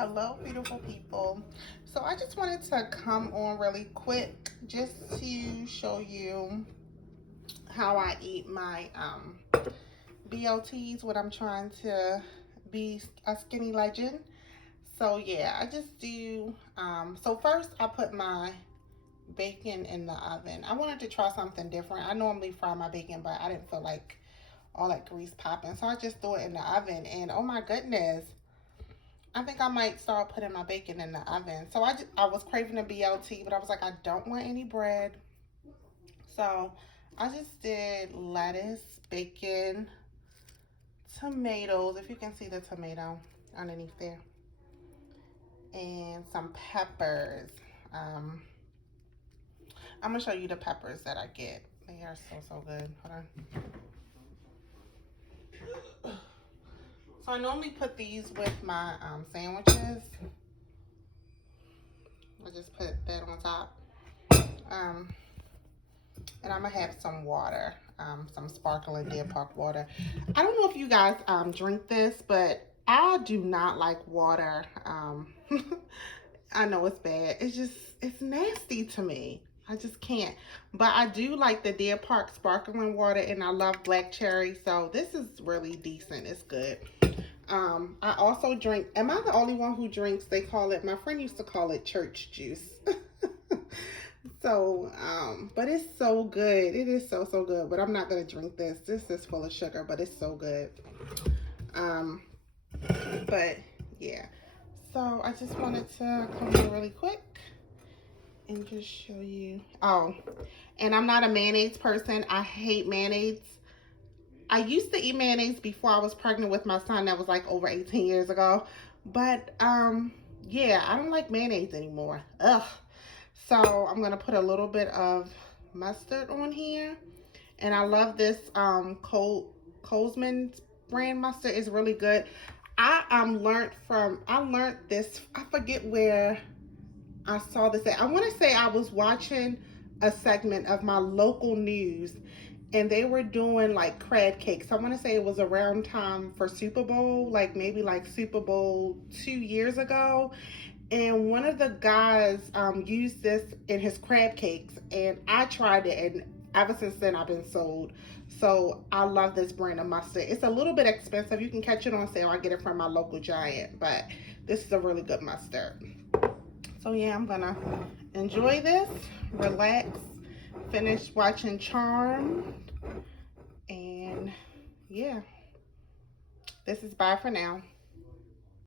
Hello, beautiful people. So I just wanted to come on really quick just to show you how I eat my BLTs when I'm trying to be a skinny legend. So yeah, I just do, so first I put my bacon in the oven. I wanted to try something different. I normally fry my bacon, but I didn't feel like all that grease popping. So I just threw it in the oven and oh my goodness, I think I might start putting my bacon in the oven. So I was craving a BLT, but I was like, I don't want any bread. So I just did lettuce, bacon, tomatoes, if you can see the tomato underneath there, and some peppers. I'm gonna show you the peppers that I get. They are so good. Hold on. So I normally put these with my sandwiches. I just put that on top. And I'm gonna have some water, some sparkling Deer Park water. I don't know if you guys drink this, but I do not like water. I know it's bad. It's nasty to me. I just can't. But I do like the Deer Park sparkling water, and I love black cherry. So this is really decent. It's good. I also drink, am I the only one who drinks, they call it, my friend used to call it church juice. So, but it's so good. It is so good. But I'm not going to drink this. This is full of sugar, but it's so good. But yeah. So I just wanted to come in really quick and just show you. Oh, and I'm not a mayonnaise person. I hate mayonnaise. I used to eat mayonnaise before I was pregnant with my son. That was like over 18 years ago. But yeah, I don't like mayonnaise anymore. Ugh. So I'm gonna put a little bit of mustard on here, and I love this Coleman brand mustard. It's really good. I learned this. I forget where I saw this at. I want to say I was watching a segment of my local news, and they were doing like crab cakes. I want to say it was around time for Super Bowl, like maybe like Super Bowl 2 years ago. And one of the guys used this in his crab cakes, and I tried it, and ever since then I've been sold. So I love this brand of mustard. It's a little bit expensive. You can catch it on sale. I get it from my local Giant, but this is a really good mustard. So yeah, I'm gonna enjoy this, relax, finish watching Charmed, and yeah, this is bye for now.